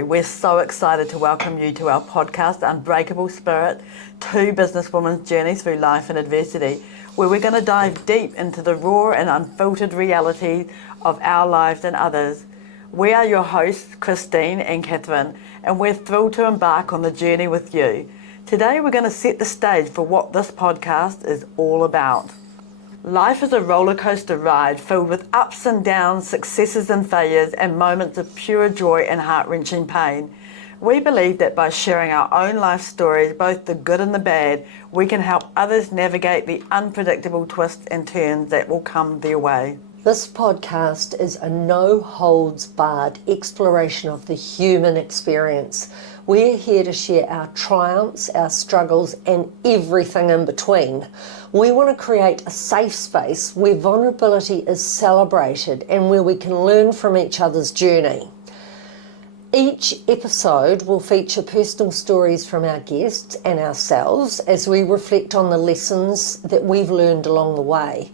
Today, we're so excited to welcome you to our podcast, Unbreakable Spirit, two businesswomen's journeys through life and adversity, where we're going to dive deep into the raw and unfiltered reality of our lives and others. We are your hosts, Christine and Catherine, and we're thrilled to embark on the journey with you. Today, we're going to set the stage for what this podcast is all about. Life is a roller coaster ride filled with ups and downs, successes and failures, and moments of pure joy and heart-wrenching pain. We believe that by sharing our own life stories, both the good and the bad, we can help others navigate the unpredictable twists and turns that will come their way. This podcast is a no-holds-barred exploration of the human experience. We're here to share our triumphs, our struggles, and everything in between. We want to create a safe space where vulnerability is celebrated and where we can learn from each other's journey. Each episode will feature personal stories from our guests and ourselves as we reflect on the lessons that we've learned along the way.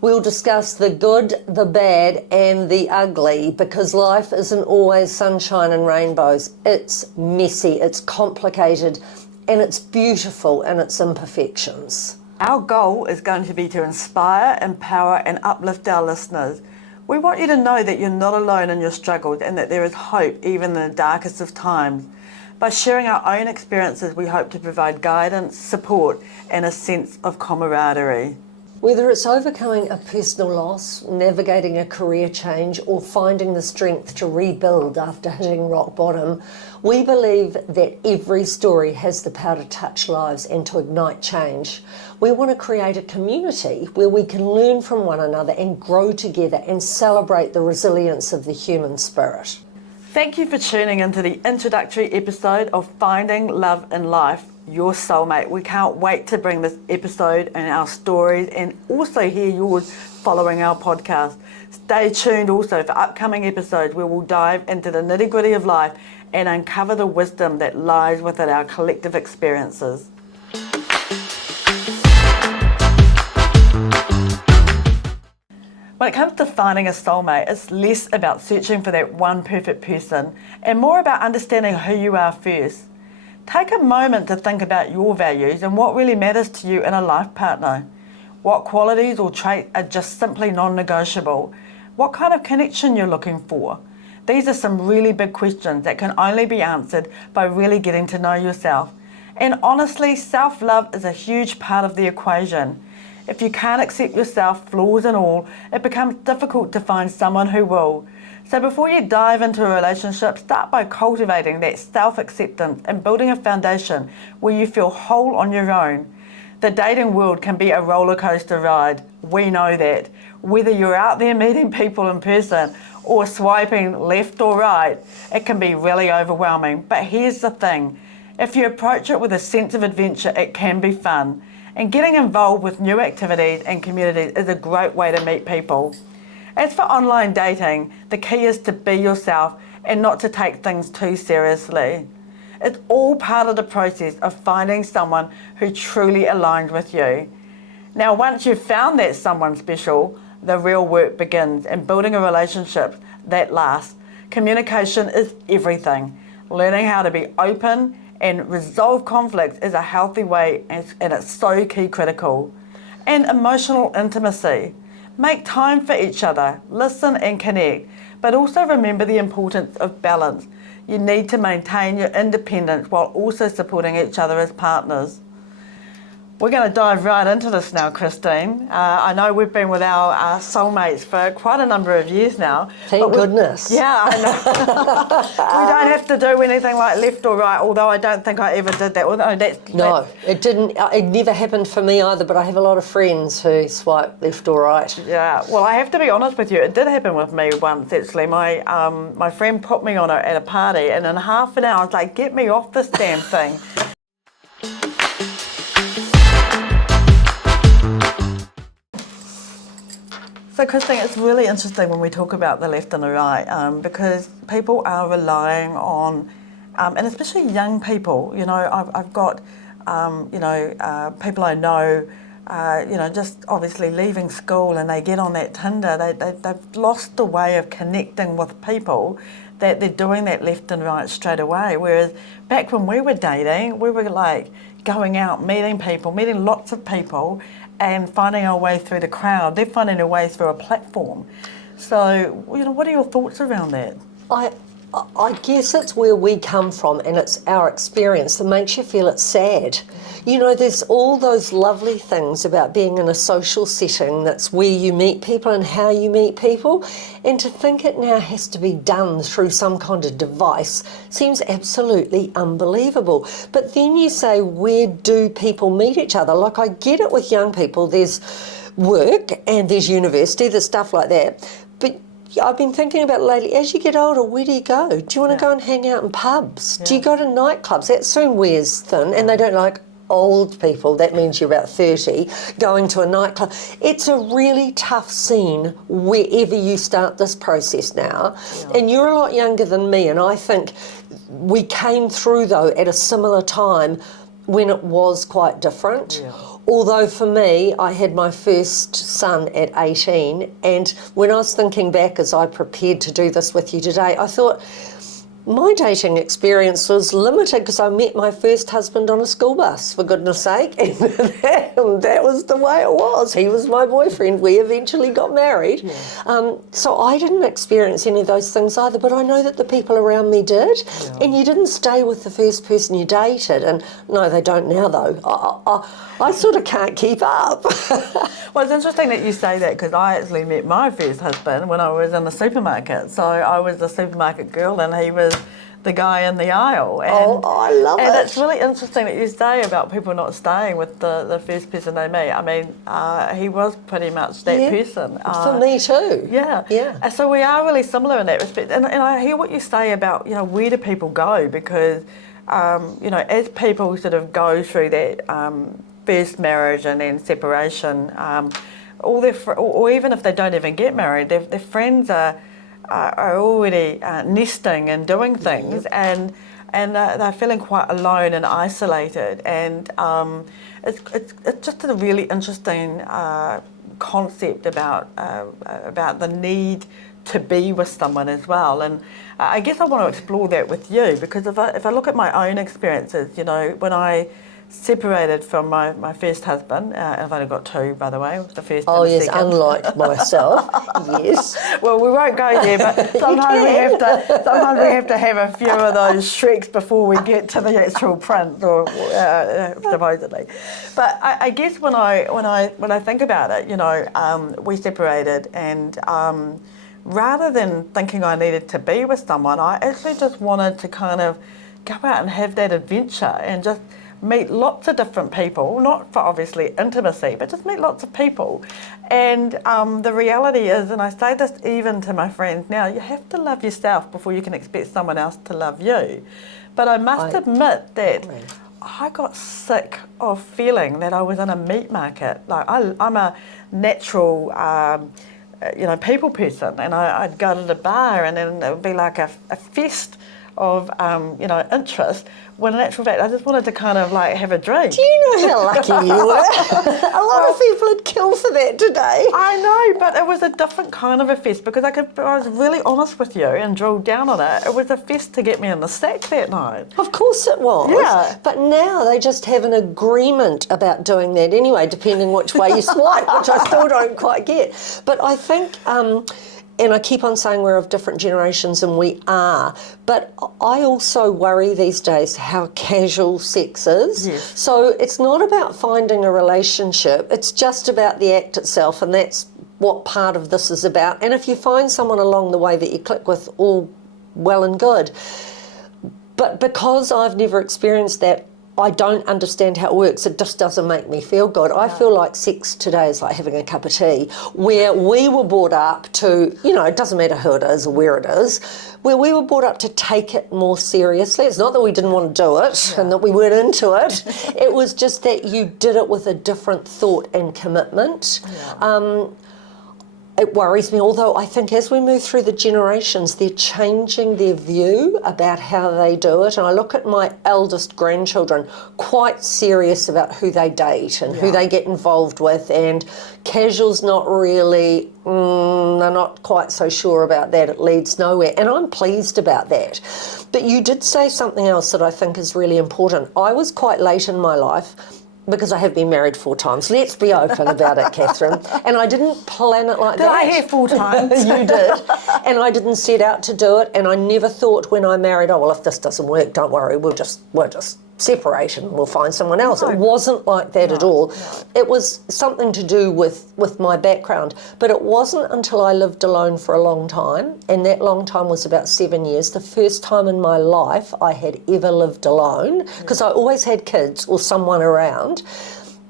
We'll discuss the good, the bad, and the ugly, because life isn't always sunshine and rainbows. It's messy, it's complicated, and it's beautiful in its imperfections. Our goal is going to be to inspire, empower, and uplift our listeners. We want you to know that you're not alone in your struggles and that there is hope even in the darkest of times. By sharing our own experiences, we hope to provide guidance, support, and a sense of camaraderie. Whether it's overcoming a personal loss, navigating a career change, or finding the strength to rebuild after hitting rock bottom, we believe that every story has the power to touch lives and to ignite change. We want to create a community where we can learn from one another and grow together and celebrate the resilience of the human spirit. Thank you for tuning into the introductory episode of Finding Love in Life, Your Soulmate. We can't wait to bring this episode and our stories and also hear yours following our podcast. Stay tuned also for upcoming episodes where we'll dive into the nitty-gritty of life and uncover the wisdom that lies within our collective experiences. When it comes to finding a soulmate, it's less about searching for that one perfect person and more about understanding who you are first. Take a moment to think about your values and what really matters to you in a life partner. What qualities or traits are just simply non-negotiable? What kind of connection you're looking for? These are some really big questions that can only be answered by really getting to know yourself. And honestly, self-love is a huge part of the equation. If you can't accept yourself, flaws and all, it becomes difficult to find someone who will. So before you dive into a relationship, start by cultivating that self-acceptance and building a foundation where you feel whole on your own. The dating world can be a roller coaster ride. We know that. Whether you're out there meeting people in person or swiping left or right, it can be really overwhelming. But here's the thing. If you approach it with a sense of adventure, it can be fun. And getting involved with new activities and communities is a great way to meet people. As for online dating, the key is to be yourself and not to take things too seriously. It's all part of the process of finding someone who truly aligns with you. Now, once you've found that someone special, the real work begins in building a relationship that lasts. Communication is everything. Learning how to be open and resolve conflicts is a healthy way, and it's so key critical. And emotional intimacy. Make time for each other, listen and connect, but also remember the importance of balance. You need to maintain your independence while also supporting each other as partners. We're going to dive right into this now, Christine. I know we've been with our soulmates for quite a number of years now. Thank goodness. Yeah, I know. We don't have to do anything like left or right, although I don't think I ever did that. No, it didn't. It never happened for me either, but I have a lot of friends who swipe left or right. Yeah, well, I have to be honest with you. It did happen with me once, actually. My friend put me on at a party, and in half an hour, I was like, get me off this damn thing. So Christine, it's really interesting when we talk about the left and the right because people are relying on, and especially young people, you know, I've got, people I know, just obviously leaving school and they get on that Tinder, they've lost the way of connecting with people that they're doing that left and right straight away. Whereas back when we were dating, we were like going out, meeting people, meeting lots of people, and finding our way through the crowd. They're finding their way through a platform. So, what are your thoughts around that? I guess it's where we come from, and it's our experience that makes you feel it's sad. There's all those lovely things about being in a social setting that's where you meet people and how you meet people, and to think it now has to be done through some kind of device seems absolutely unbelievable. But then you say, where do people meet each other? Like, I get it with young people, there's work and there's university, there's stuff like that, but I've been thinking about lately, as you get older, where do you go? Do you want to go and hang out in pubs? Do you go to nightclubs? That soon wears thin, and they don't like old people, that means you're about 30, going to a nightclub. It's a really tough scene wherever you start this process now. And you're a lot younger than me, and I think we came through, though, at a similar time when it was quite different. Although for me, I had my first son at 18, and when I was thinking back as I prepared to do this with you today, I thought my dating experience was limited because I met my first husband on a school bus, for goodness sake, and that was the way it was. He was my boyfriend. We eventually got married. So I didn't experience any of those things either, but I know that the people around me did. And you didn't stay with the first person you dated, and no, they don't now, though. I sort of can't keep up. Well, it's interesting that you say that, because I actually met my first husband when I was in the supermarket. So I was the supermarket girl and he was the guy in the aisle. And, I love it. And it's really interesting that you say about people not staying with the first person they meet. I mean, he was pretty much that person. For me too. Yeah. And so we are really similar in that respect. And I hear what you say about, where do people go? Because, as people sort of go through that first marriage and then separation, or even if they don't even get married, their friends are already nesting and doing things, and they're feeling quite alone and isolated. And it's just a really interesting concept about the need to be with someone as well. And I guess I want to explore that with you, because if I look at my own experiences, when I separated from my first husband, and I've only got two, by the way, the first and the second. Unlike myself, yes. Well, we won't go there, but sometimes we have to have a few of those shrieks before we get to the actual prince, or supposedly. But I guess when I think about it, we separated, and rather than thinking I needed to be with someone, I actually just wanted to kind of go out and have that adventure and just meet lots of different people, not for obviously intimacy, but just meet lots of people. And the reality is, and I say this even to my friends now, you have to love yourself before you can expect someone else to love you. But I must admit that I got sick of feeling that I was in a meat market. Like, I'm a natural people person, and I'd go to the bar and then it would be like a fest of interest, when in actual fact I just wanted to kind of like have a drink. Do you know how lucky you were? A lot of people would kill for that today. I know, but it was a different kind of a fest, because I was really honest with you and drilled down on it. It was a fest to get me in the sack that night. Of course it was. Yeah. But now they just have an agreement about doing that anyway, depending which way you swipe, which I still don't quite get. But I think and I keep on saying we're of different generations, and we are, but I also worry these days how casual sex is. Yes. So it's not about finding a relationship, it's just about the act itself, and that's what part of this is about. And if you find someone along the way that you click with, all well and good. But because I've never experienced that, I don't understand how it works. It just doesn't make me feel good. I feel like sex today is like having a cup of tea, where we were brought up to, it doesn't matter who it is or where it is, where we were brought up to take it more seriously. It's not that we didn't want to do it and that we weren't into it. It was just that you did it with a different thought and commitment. It worries me, although I think as we move through the generations, they're changing their view about how they do it. And I look at my eldest grandchildren, quite serious about who they date and who they get involved with, and casual's not really, they're not quite so sure about that, it leads nowhere. And I'm pleased about that. But you did say something else that I think is really important. I was quite late in my life, because I have been married 4 times. Let's be open about it, Catherine. And I didn't plan it like that. Did I hear 4 times? You did. And I didn't set out to do it. And I never thought when I married, oh, well, if this doesn't work, don't worry, we'll just separate and we'll find someone else. No. It wasn't like that at all. No. It was something to do with my background. But it wasn't until I lived alone for a long time, and that long time was about 7 years, the first time in my life I had ever lived alone, because I always had kids or someone around,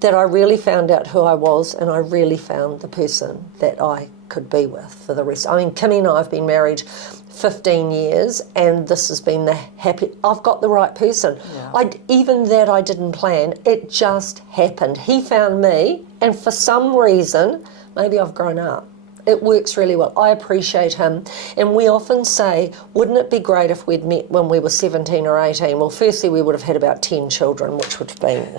that I really found out who I was, and I really found the person that I could be with for the rest. I mean, Kimmy and I have been married 15 years, and this has been the happy, I've got the right person. Yeah. Even that I didn't plan, it just happened. He found me, and for some reason, maybe I've grown up. It works really well. I appreciate him. And we often say, wouldn't it be great if we'd met when we were 17 or 18? Well, firstly, we would have had about 10 children, which would have been...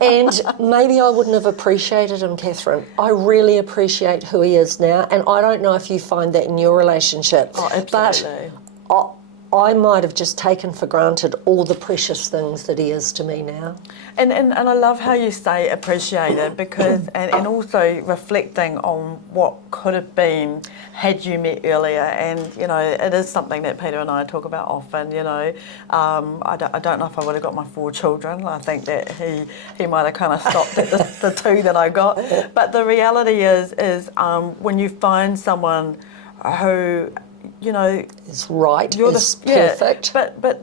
And maybe I wouldn't have appreciated him, Catherine. I really appreciate who he is now. And I don't know if you find that in your relationship. Oh, absolutely. But I might have just taken for granted all the precious things that he is to me now. And I love how you say appreciated, because and also reflecting on what could have been had you met earlier. And you know, it is something that Peter and I talk about often. You know, I don't know if I would have got my 4 children. I think that he might have kind of stopped at the 2 that I got. But the reality is when you find someone who, you know, is right, is perfect. Yeah, but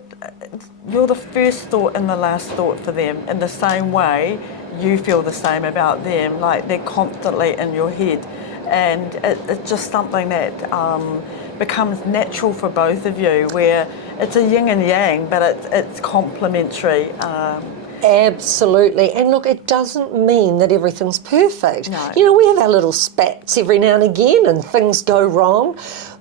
you're the first thought and the last thought for them. In the same way, you feel the same about them. Like, they're constantly in your head, and it's just something that becomes natural for both of you, where it's a yin and yang, but it's complementary. Absolutely. And look, it doesn't mean that everything's perfect. No. You know, we have our little spats every now and again, and things go wrong.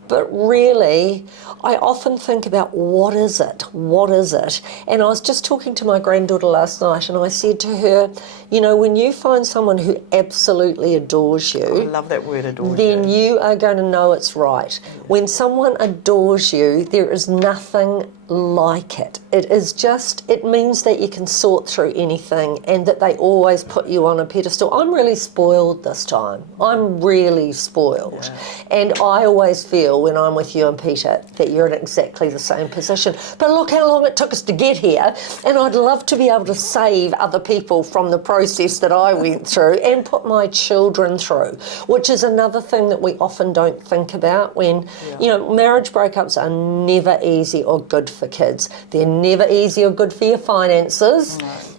But really, I often think about what is it? What is it? And I was just talking to my granddaughter last night, and I said to her, you know, when you find someone who absolutely adores you... I love that word, adores then you are going to know it's right. Yeah. When someone adores you, there is nothing like it. It is just, it means that you can sort through anything, and that they always put you on a pedestal. I'm really spoiled this time. I'm really spoiled. Yeah. And I always feel when I'm with you and Peter that you're in exactly the same position. But look how long it took us to get here, and I'd love to be able to save other people from the process that I went through and put my children through, which is another thing that we often don't think about when, you know, marriage breakups are never easy or good for kids. They're never easy or good for your finances,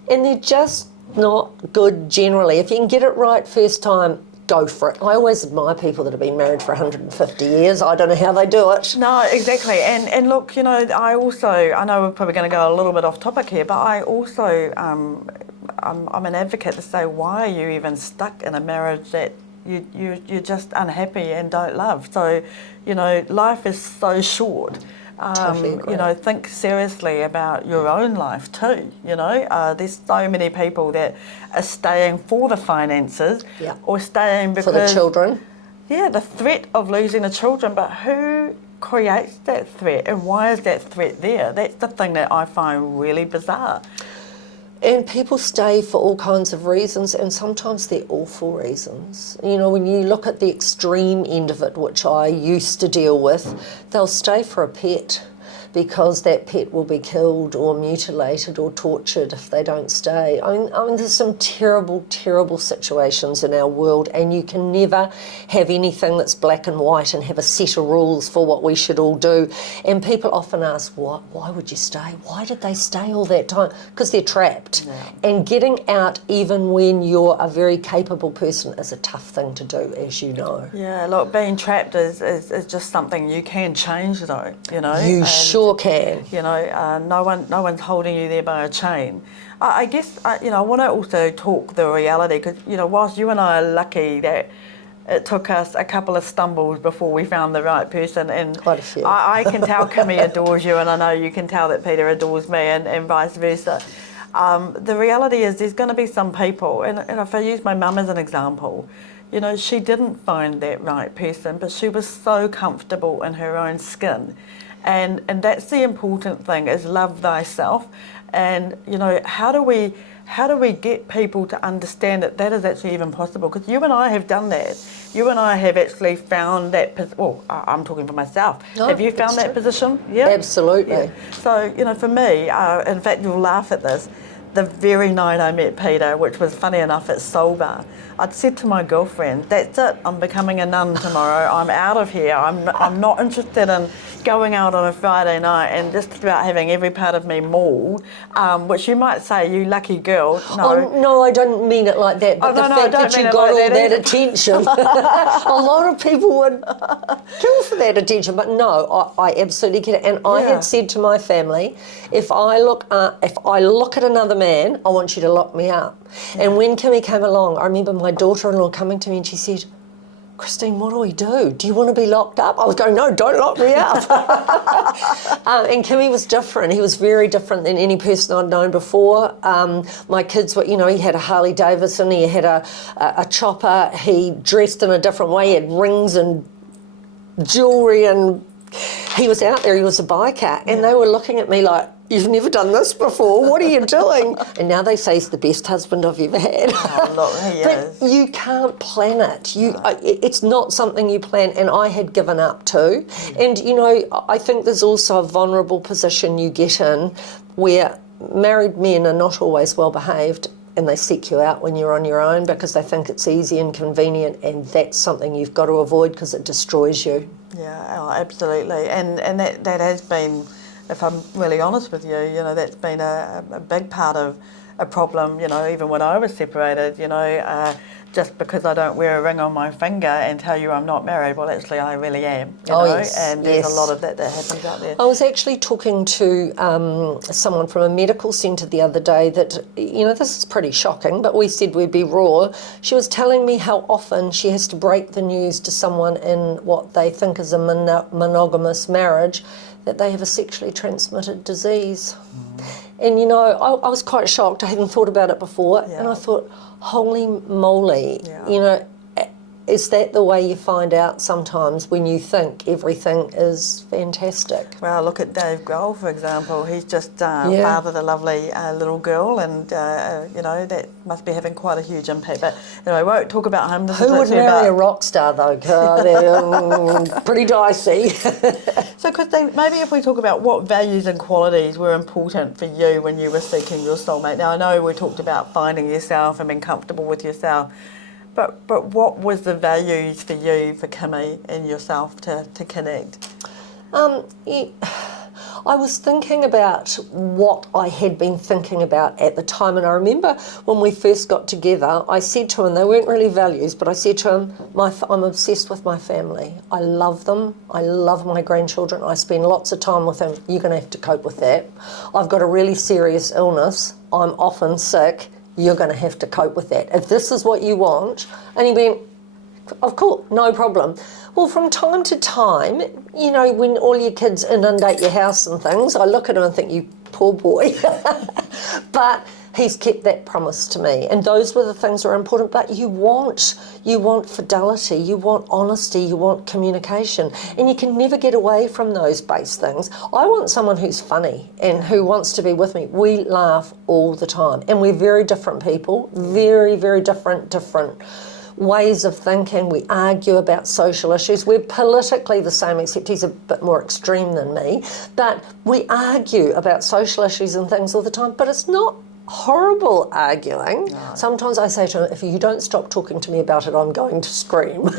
and they're just not good generally. If you can get it right first time, go for it. I always admire people that have been married for 150 years. I don't know how they do it. No, exactly. And look, you know, I know we're probably going to go a little bit off topic here, but I also, I'm an advocate to say, why are you even stuck in a marriage that you're just unhappy and don't love? So, you know, life is so short. Totally agree. You know, think seriously about your own life too. You know, there's so many people that are staying for the finances, or staying because... For the children. Yeah, the threat of losing the children, but who creates that threat, and why is that threat there? That's the thing that I find really bizarre. And people stay for all kinds of reasons, and sometimes they're awful reasons. You know, when you look at the extreme end of it, which I used to deal with, they'll stay for a pet because that pet will be killed or mutilated or tortured if they don't stay. I mean, there's some terrible, terrible situations in our world, and you can never have anything that's black and white and have a set of rules for what we should all do. And people often ask, why would you stay? Why did they stay all that time? Because they're trapped. Yeah. And getting out, even when you're a very capable person, is a tough thing to do, as you know. Yeah, look, being trapped is just something you can change, though, you know. You sure can. You know, no one's holding you there by a chain. I guess, you know, I want to also talk the reality, because, you know, whilst you and I are lucky that it took us a couple of stumbles before we found the right person. And Quite a few. I can tell Kimmy adores you, and I know you can tell that Peter adores me, and vice versa. The reality is there's going to be some people, and if I use my mum as an example, you know, she didn't find that right person, but she was so comfortable in her own skin. And that's the important thing, is love thyself. And, you know, how do we get people to understand that that is actually even possible? Because you and I have done that. You and I have actually found that, well, I'm talking for myself. No, have you found that position? Yeah? Absolutely. Yeah. So, you know, for me, in fact, you'll laugh at this, the very night I met Peter, which was funny enough at Soul Bar, I'd said to my girlfriend, that's it, I'm becoming a nun tomorrow, I'm out of here, I'm not interested in going out on a Friday night and just about having every part of me mauled, which you might say, you lucky girl. No. Oh, no, I don't mean it like that, but the fact that you got all that attention, a lot of people would kill for that attention, but no, I absolutely get it. And I had said to my family, if I look at another man, I want you to lock me up. And when Kimmy came along, I remember my daughter-in-law coming to me and she said, Christine, what do we do? Do you want to be locked up? I was going, no, don't lock me up. And Kimmy was different. He was very different than any person I'd known before. My kids were, you know, he had a Harley Davidson, he had a chopper, he dressed in a different way, he had rings and jewellery, and he was out there, he was a biker, and they were looking at me like, you've never done this before, what are you doing? And now they say he's the best husband I've ever had. Oh, look, he is. But you can't plan it. It's not something you plan, and I had given up too. And, you know, I think there's also a vulnerable position you get in where married men are not always well behaved, and they seek you out when you're on your own because they think it's easy and convenient, and that's something you've got to avoid because it destroys you. Yeah, oh, absolutely. And that has been, if I'm really honest with you, you know, that's been a big part of a problem, you know, even when I was separated, you know, just because I don't wear a ring on my finger and tell you I'm not married, well, actually I really am, you know, yes, and there's a lot of that happens out there. I was actually talking to someone from a medical centre the other day that, you know, this is pretty shocking, but we said we'd be raw. She was telling me how often she has to break the news to someone in what they think is a monogamous marriage that they have a sexually transmitted disease. And, you know, I was quite shocked. I hadn't thought about it before. And I thought, holy moly, you know, is that the way you find out sometimes when you think everything is fantastic? Well, look at Dave Grohl, for example. He's just fathered a lovely little girl, and, you know, that must be having quite a huge impact. But, you know, I won't talk about him. Who would marry a rock star, though? They're pretty dicey. So, Christine, maybe if we talk about what values and qualities were important for you when you were seeking your soulmate. Now, I know we talked about finding yourself and being comfortable with yourself, but what was the values for you, for Kimmy and yourself to connect? I was thinking about what I had been thinking about at the time, and I remember when we first got together, I said to him, they weren't really values, but I said to him, I'm obsessed with my family. I love them. I love my grandchildren. I spend lots of time with them. You're going to have to cope with that. I've got a really serious illness. I'm often sick. You're going to have to cope with that. If this is what you want, and he went, of course, no problem. Well, from time to time, you know, when all your kids inundate your house and things, I look at him and think, you poor boy. But he's kept that promise to me, and those were the things that are important. But you want fidelity, you want honesty, you want communication, and you can never get away from those base things. I want someone who's funny and who wants to be with me. We laugh all the time, and we're very different people, very, very different ways of thinking. We argue about social issues. We're politically the same, except he's a bit more extreme than me, but we argue about social issues and things all the time, but it's not horrible arguing. No. Sometimes I say to him, if you don't stop talking to me about it, I'm going to scream.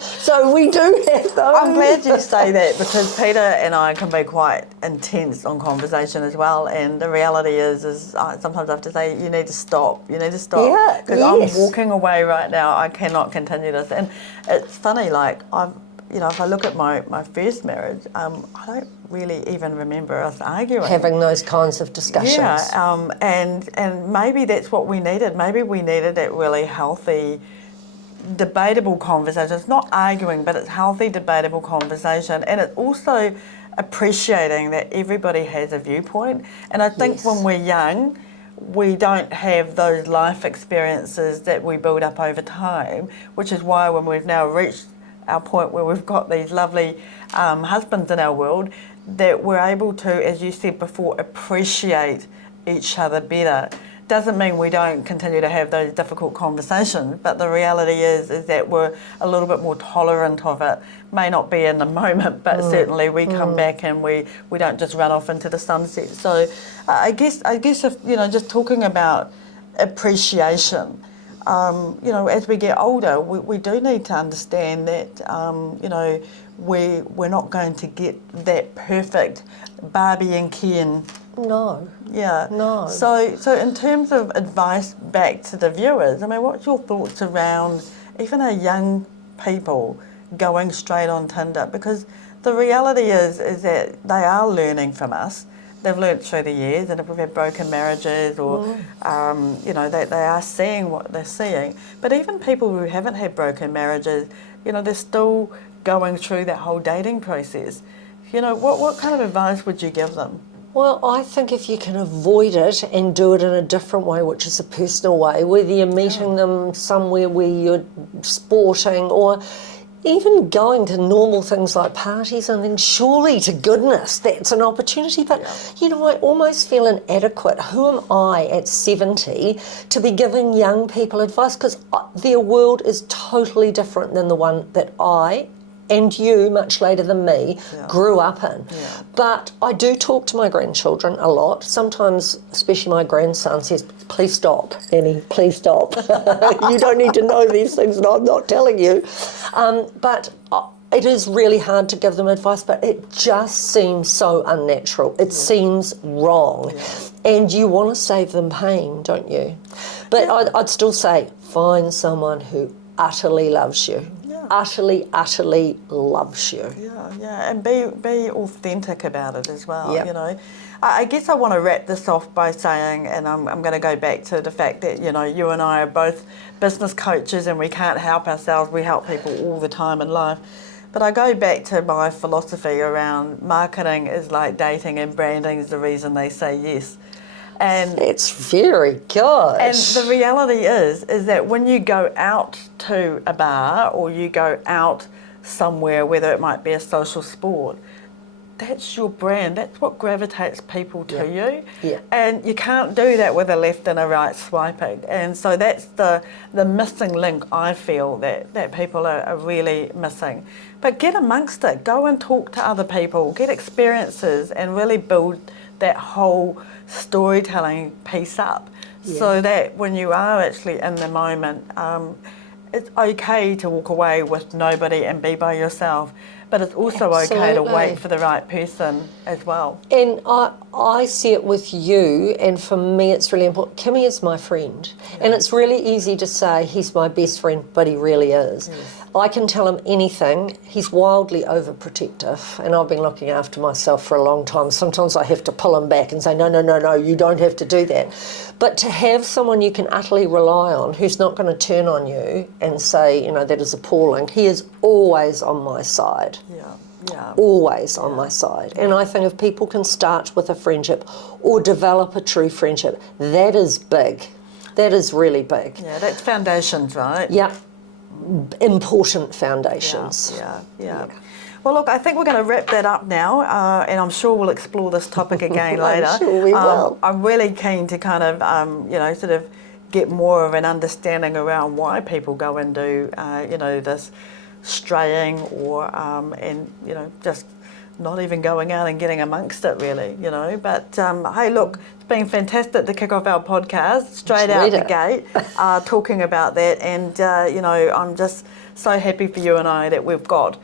So we do have those. I'm glad you say that, because Peter and I can be quite intense on conversation as well, and the reality is sometimes I have to say, you need to stop. Yeah, because I'm walking away right now. I cannot continue this. And it's funny, like, if I look at my first marriage, I don't really even remember us arguing. Having those kinds of discussions. Yeah, and maybe that's what we needed. Maybe we needed that really healthy debatable conversation. It's not arguing, but it's healthy, debatable conversation. And it's also appreciating that everybody has a viewpoint. And I think Yes. when we're young, we don't have those life experiences that we build up over time, which is why when we've now reached our point where we've got these lovely husbands in our world, that we're able to, as you said before, appreciate each other better. Doesn't mean we don't continue to have those difficult conversations, but the reality is that we're a little bit more tolerant of it. May not be in the moment, but certainly we come back and we don't just run off into the sunset. So I guess if, you know, just talking about appreciation, you know, as we get older, we do need to understand that, you know, we're not going to get that perfect Barbie and Ken. No. Yeah. No. So in terms of advice back to the viewers, I mean, what's your thoughts around even our young people going straight on Tinder? Because the reality is that they are learning from us. They've learnt through the years, and if we've had broken marriages or, you know, they are seeing what they're seeing. But even people who haven't had broken marriages, you know, they're still going through that whole dating process. You know, what kind of advice would you give them? Well, I think if you can avoid it and do it in a different way, which is a personal way, whether you're meeting them somewhere where you're sporting or even going to normal things like parties, and then surely to goodness that's an opportunity. But, you know, I almost feel inadequate. Who am I at 70 to be giving young people advice? Because their world is totally different than the one that I and you, much later than me, grew up in. Yeah. But I do talk to my grandchildren a lot. Sometimes, especially my grandson says, please stop, Annie, please stop. You don't need to know these things, and I'm not telling you. But it is really hard to give them advice, but it just seems so unnatural. It seems wrong. And you want to save them pain, don't you? But I'd still say, find someone who utterly loves you. Utterly loves you. Yeah, and be authentic about it as well. Yep. You know, I guess I want to wrap this off by saying, and I'm going to go back to the fact that, you know, you and I are both business coaches and we can't help ourselves. We help people all the time in life. But I go back to my philosophy around marketing is like dating and branding is the reason they say yes. And it's very good. And the reality is that when you go out to a bar or you go out somewhere, whether it might be a social sport, that's your brand. That's what gravitates people to you. Yeah. And you can't do that with a left and a right swiping. And so that's the missing link, I feel, that people are really missing. But get amongst it. Go and talk to other people. Get experiences and really build that whole storytelling piece up, so that when you are actually in the moment, it's okay to walk away with nobody and be by yourself, but it's also okay to wait for the right person as well. And I see it with you, and for me it's really important. Kimmy is my friend, and it's really easy to say he's my best friend, but he really is. I can tell him anything. He's wildly overprotective, and I've been looking after myself for a long time. Sometimes I have to pull him back and say, no, you don't have to do that. But to have someone you can utterly rely on who's not going to turn on you and say, you know, that is appalling, he is always on my side. Always on my side. And I think if people can start with a friendship or develop a true friendship, that is big. That is really big. Yeah, that's foundations, right? Yeah. Important foundations. Yeah. Well, look, I think we're going to wrap that up now, and I'm sure we'll explore this topic again later. I'm sure we will. I'm really keen to kind of, you know, sort of get more of an understanding around why people go and do, you know, this straying or, and, you know, just not even going out and getting amongst it, really, you know. But, hey, look, it's been fantastic to kick off our podcast straight out the gate, talking about that. And, you know, I'm just so happy for you and I that we've got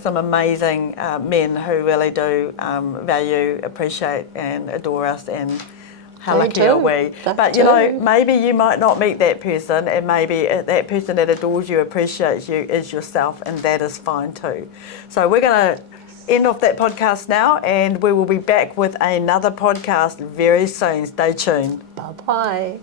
some amazing men who really do value, appreciate and adore us, and how lucky are we. But, you know, maybe you might not meet that person, and maybe that person that adores you, appreciates you, is yourself, and that is fine too. So we're going to end off that podcast now, and we will be back with another podcast very soon. Stay tuned. Bye-bye.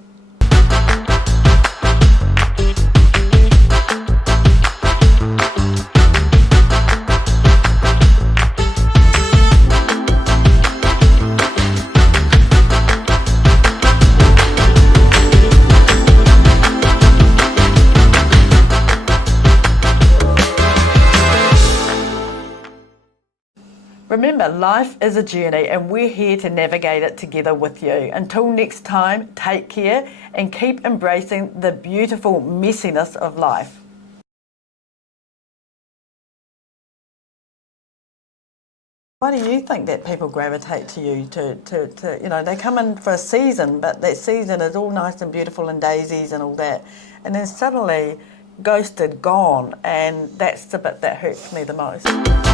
Remember, life is a journey and we're here to navigate it together with you. Until next time, take care and keep embracing the beautiful messiness of life. Why do you think that people gravitate to you to you know, they come in for a season, but that season is all nice and beautiful and daisies and all that, and then suddenly ghosted, gone, and that's the bit that hurts me the most.